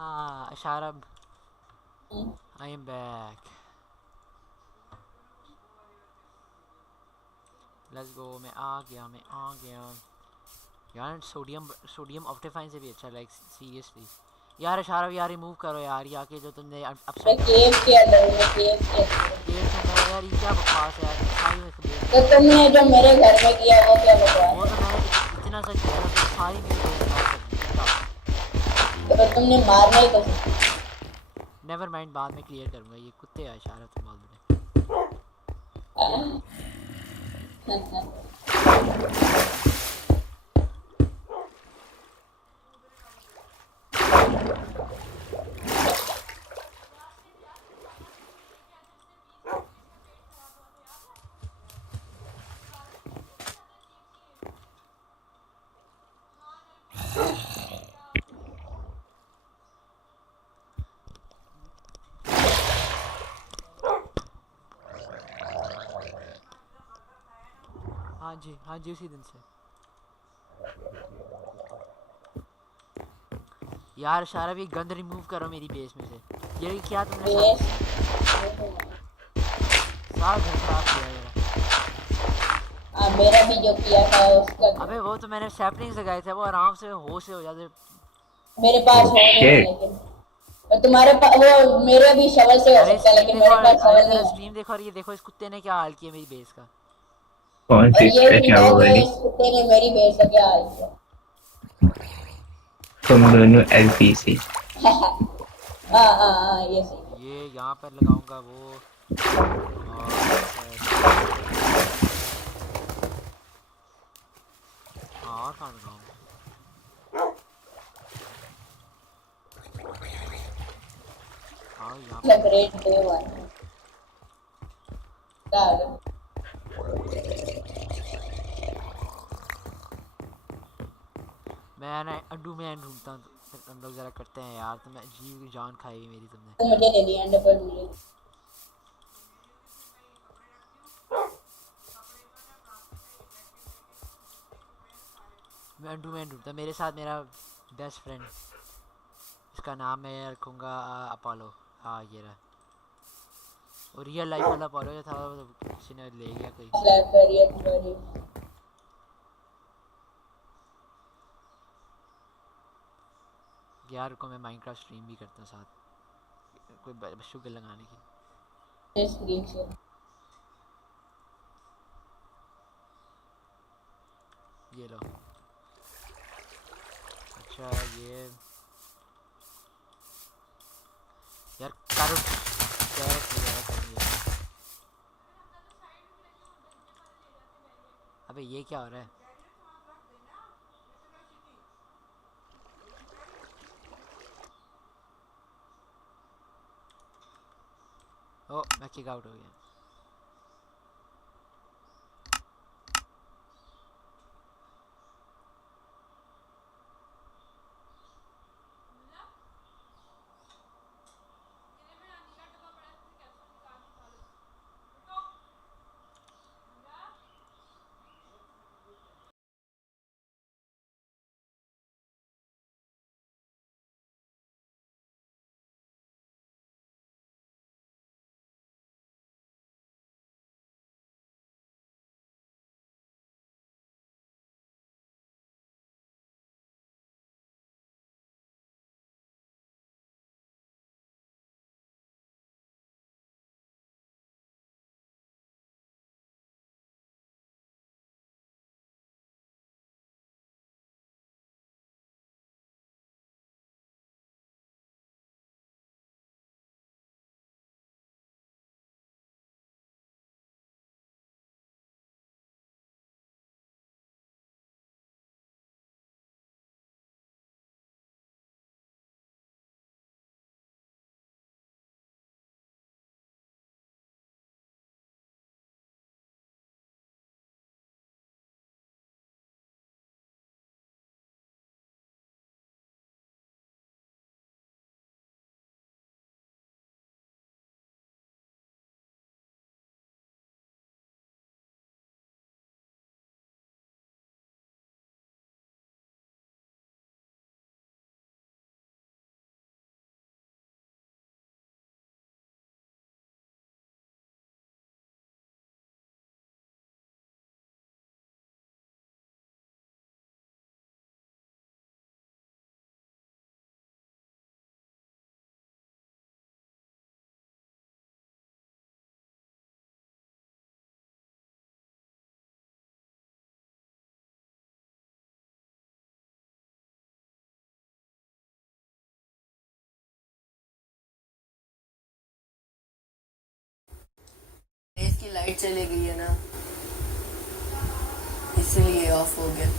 हाँ शारब I am back let's go मैं आ गया यार सोडियम ऑप्टिफाइन से भी अच्छा लाइक सीरियसली यार शारब यार रिमूव करो यार ये आके जो तुमने मैं अपसाइड केव के अंदर हूँ, मैं केव के अंदर हूँ। केयर से मैं यार ये क्या बकवास है यार सारी में खबर तो तुमने जो मेरे घर में किया वो क्या बकवास वो है? तो मैंने इतना सा किया था तो सारी मेरी बेइज्जती कर दी तो तुमने मारना ही तो था। नेवर माइंड बाद में क्लियर करूंगा ये कुत्ते हैं शारब तुम बोल रहे हाँ जी उसी दिन से यार शारब ये गंद रिमूव करो मेरी बेस में से ये क्या तुमने बेस सारा घर खराब किया मेरा हाँ मेरा भी जो किया था उसका अबे वो तो मैंने सैपलिंग्स लगाए थे वो आराम से हो जाते मेरे पास Oh हो नहीं है shit. लेकिन और तुम्हारे पास वो मेरे भी शवल से हो अरे सकता है स्ट्रीम लेकिन देखो मेरे पास अरे शवल जरा नहीं है। स्ट्रीम देखो और ये देखो इस कुत्ते ने क्या हाल किया मेरी बेस का कौन और सी ये स्ट्रेच भी है दो वो कि वाली? इस कुत्ते ने मेरी बेस का क्या हाल किया। तुम दोनों एलपीसी. हाँ ये सही। ये यहाँ पर लगाऊंगा वो और हाँ और कहाँ लगाऊंगा हाँ यहाँ पर ग्रेट डे वन क्या आ गया? मैं ना अंडू में ढूंढता हूँ फिर हम लोग जरा करते हैं यार तो मैं जीव की जान खाई हुई मेरी तुमने तो मुझे दे दिया अंडर पर मुझे मैं अंडू में ढूंढता मेरे साथ मेरा बेस्ट फ्रेंड इसका नाम मैं रखूँगा अपोलो हाँ ये रहा और रियल लाइफ वाला अपोलो जो था वो तो किसी ने ले गया कोई फ्लैग करियर सॉरी यार को मैं माइनक्राफ्ट स्ट्रीम भी करता हूँ साथ कोई शुगर लगाने की स्क्रीन से ये लो अच्छा ये यार कैरेट वगैरह करेंगे अबे ये क्या हो रहा है ओ मैं किक आउट हो गया लाइट चली गई है ना, इसलिए ऑफ हो गया.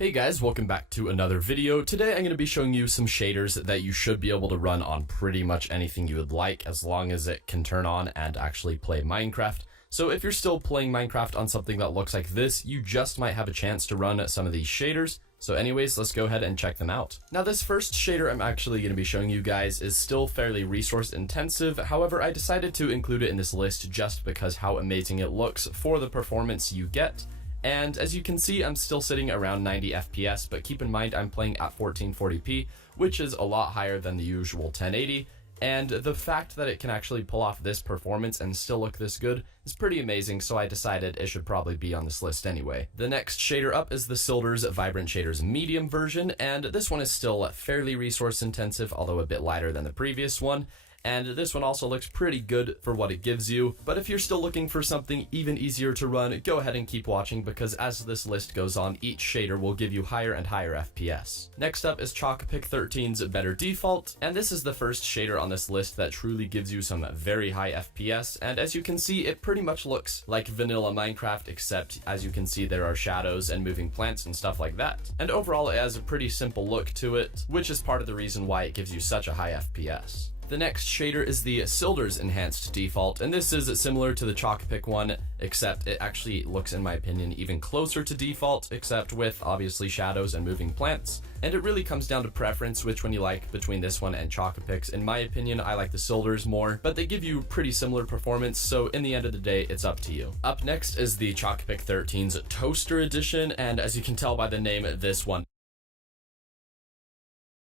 Hey guys, welcome back to another video. Today I'm going to be showing you some shaders that you should be able to run on pretty much anything you would like, as long as it can turn on and actually play Minecraft. So if you're still playing Minecraft on something that looks like this, you just might have a chance to run some of these shaders. So anyways, let's go ahead and check them out. Now this first shader I'm actually going to be showing you guys is still fairly resource intensive. However, I decided to include it in this list just because how amazing it looks for the performance you get. And as you can see, I'm still sitting around 90 FPS, but keep in mind I'm playing at 1440p, which is a lot higher than the usual 1080. And the fact that it can actually pull off this performance and still look this good is pretty amazing, so I decided it should probably be on this list anyway. The next shader up is the Sildur's Vibrant Shaders medium version, and this one is still fairly resource intensive, although a bit lighter than the previous one. And this one also looks pretty good for what it gives you, but if you're still looking for something even easier to run, go ahead and keep watching, because as this list goes on, each shader will give you higher and higher FPS. Next up is Chalkpick 13's Better Default, and this is the first shader on this list that truly gives you some very high FPS, and as you can see, it pretty much looks like vanilla Minecraft, except as you can see there are shadows and moving plants and stuff like that. And overall it has a pretty simple look to it, which is part of the reason why it gives you such a high FPS. The next shader is the Sildur's Enhanced Default, and this is similar to the Chalkpick one, except it actually looks, in my opinion, even closer to default, except with obviously shadows and moving plants. And it really comes down to preference, which one you like between this one and Chalkpick's. In my opinion, I like the Sildur's more, but they give you pretty similar performance, so in the end of the day, it's up to you. Up next is the Chalkpick 13's Toaster Edition, and as you can tell by the name, this one.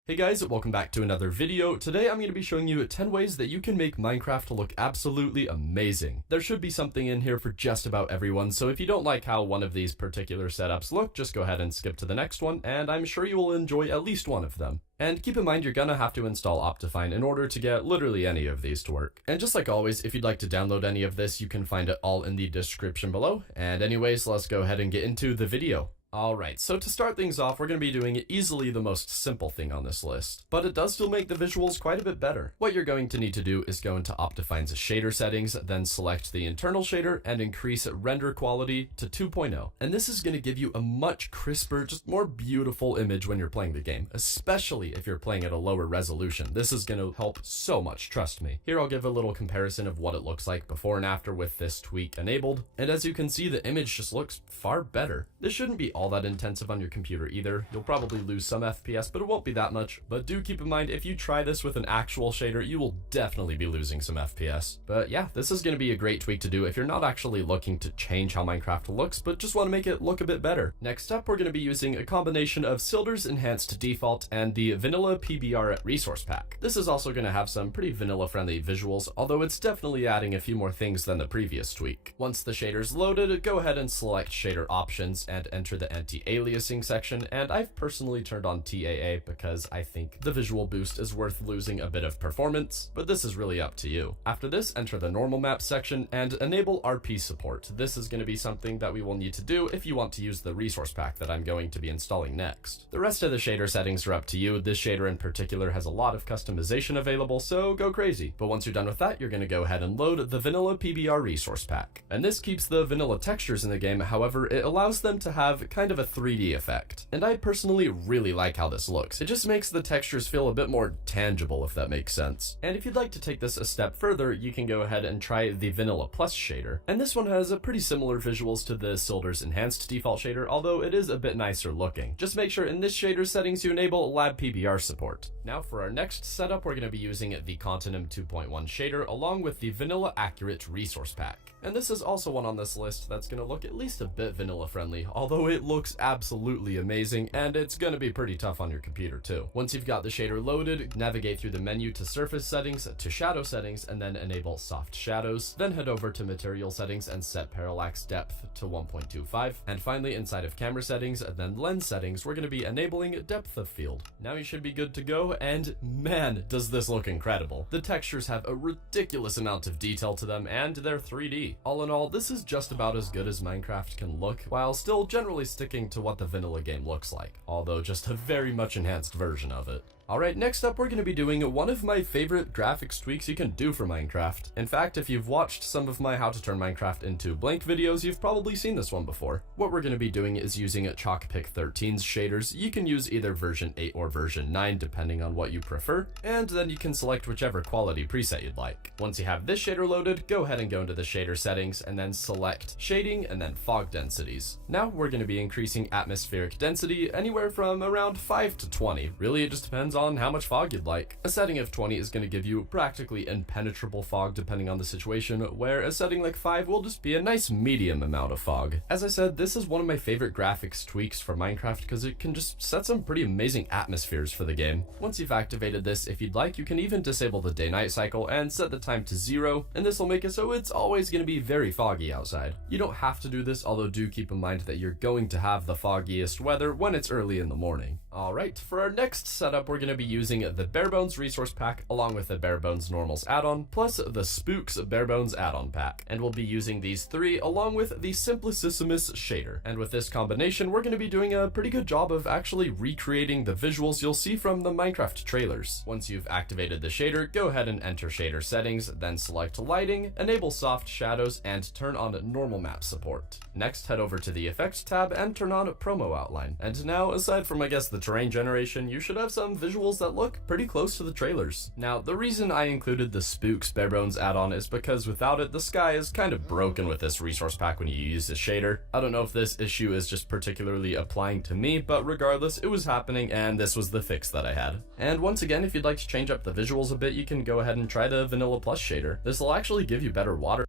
Hey guys, welcome back to another video. Today I'm going to be showing you 10 ways that you can make Minecraft look absolutely amazing. There should be something in here for just about everyone, so if you don't like how one of these particular setups look, just go ahead and skip to the next one, and I'm sure you will enjoy at least one of them. And keep in mind you're gonna have to install Optifine in order to get literally any of these to work. And just like always, if you'd like to download any of this, you can find it all in the description below. And anyways, let's go ahead and get into the video. Alright, so to start things off, we're going to be doing easily the most simple thing on this list, but it does still make the visuals quite a bit better. What you're going to need to do is go into Optifine's shader settings, then select the internal shader and increase render quality to 2.0. And this is going to give you a much crisper, just more beautiful image when you're playing the game, especially if you're playing at a lower resolution. This is going to help so much, trust me. Here I'll give a little comparison of what it looks like before and after with this tweak enabled, and as you can see, the image just looks far better. This shouldn't be all that intensive on your computer either. You'll probably lose some FPS, but it won't be that much. But do keep in mind, if you try this with an actual shader, you will definitely be losing some FPS. But yeah, this is going to be a great tweak to do if you're not actually looking to change how Minecraft looks, but just want to make it look a bit better. Next up, we're going to be using a combination of Sildur's Enhanced Default and the Vanilla PBR Resource Pack. This is also going to have some pretty vanilla-friendly visuals, although it's definitely adding a few more things than the previous tweak. Once the shader's loaded, go ahead and select Shader Options and enter the the anti-aliasing section, and I've personally turned on TAA because I think the visual boost is worth losing a bit of performance, but this is really up to you. After this, enter the normal map section and enable RP support. This is going to be something that we will need to do if you want to use the resource pack that I'm going to be installing next. The rest of the shader settings are up to you. This shader in particular has a lot of customization available, so go crazy. But once you're done with that, you're going to go ahead and load the vanilla PBR resource pack. And this keeps the vanilla textures in the game, however, it allows them to have kind of a 3D effect. And I personally really like how this looks. It just makes the textures feel a bit more tangible, if that makes sense. And if you'd like to take this a step further, you can go ahead and try the Vanilla Plus shader. And this one has a pretty similar visuals to the Silder's enhanced default shader, although it is a bit nicer looking. Just make sure in this shader settings you enable lab PBR support. Now for our next setup, we're going to be using the HmmMm 2.1 shader along with the Vanilla Accurate resource pack. And this is also one on this list that's going to look at least a bit vanilla friendly, although it looks absolutely amazing, and it's going to be pretty tough on your computer too. Once you've got the shader loaded, navigate through the menu to surface settings, to shadow settings, and then enable soft shadows. Then head over to material settings and set parallax depth to 1.25. And finally, inside of camera settings and then lens settings, we're going to be enabling depth of field. Now you should be good to go, and man, does this look incredible. The textures have a ridiculous amount of detail to them, and they're 3D. All in all, this is just about as good as Minecraft can look, while still generally sticking to what the vanilla game looks like, although just a very much enhanced version of it. Alright, next up we're going to be doing one of my favorite graphics tweaks you can do for Minecraft. In fact, if you've watched some of my how to turn Minecraft into blank videos, you've probably seen this one before. What we're going to be doing is using Chalkpick 13's shaders. You can use either version 8 or version 9 depending on what you prefer, and then you can select whichever quality preset you'd like. Once you have this shader loaded, go ahead and go into the shader settings and then select shading and then fog densities. Now we're going to be increasing atmospheric density anywhere from around 5 to 20. Really, it just depends on how much fog you'd like. A setting of 20 is going to give you practically impenetrable fog depending on the situation, where a setting like 5 will just be a nice medium amount of fog. As I said, this is one of my favorite graphics tweaks for Minecraft because it can just set some pretty amazing atmospheres for the game. Once you've activated this, if you'd like, you can even disable the day-night cycle and set the time to 0, and this will make it so it's always going to be very foggy outside. You don't have to do this, although do keep in mind that you're going to have the foggiest weather when it's early in the morning. Alright, for our next setup, we're going to be using the Barebones resource pack along with the Barebones Normals add-on, plus the Spooks Barebones add-on pack. And we'll be using these three along with the Simplicissimus shader. And with this combination, we're going to be doing a pretty good job of actually recreating the visuals you'll see from the Minecraft trailers. Once you've activated the shader, go ahead and enter shader settings, then select lighting, enable soft shadows, and turn on normal map support. Next, head over to the effects tab and turn on promo outline. And now, aside from I guess the terrain generation, you should have some visuals that look pretty close to the trailers. Now, the reason I included the Spooks Barebones add-on is because without it, the sky is kind of broken with this resource pack when you use the shader. I don't know if this issue is just particularly applying to me, but regardless, it was happening and this was the fix that I had. And once again, if you'd like to change up the visuals a bit, you can go ahead and try the Vanilla Plus shader. This will actually give you better water,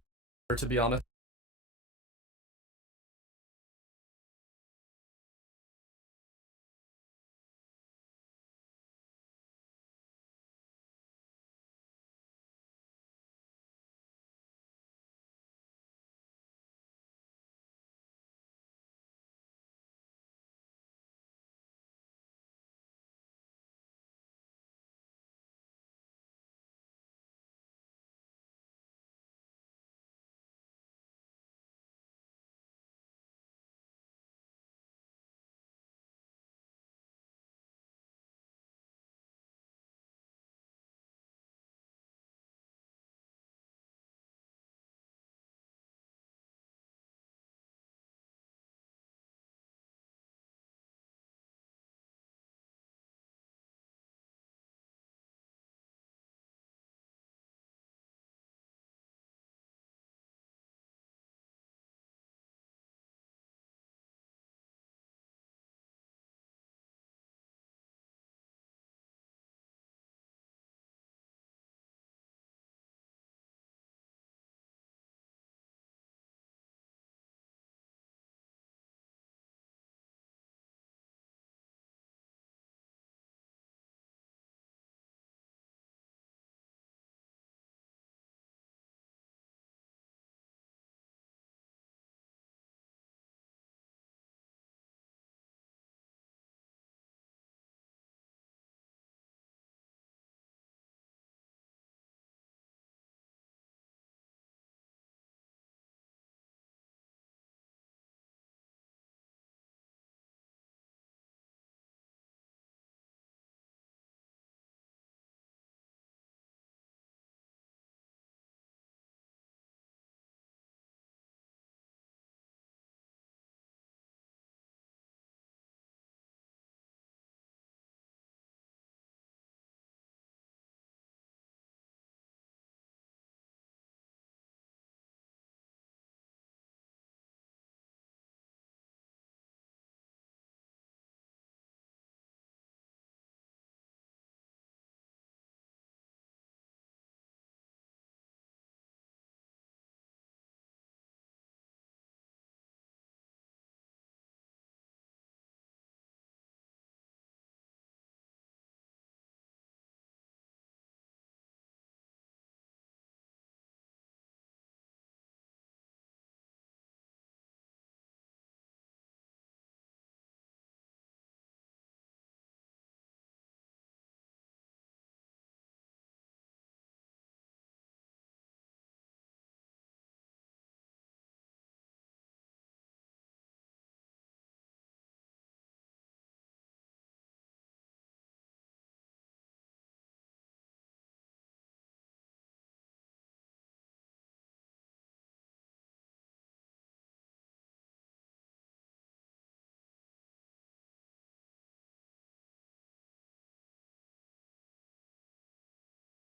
to be honest.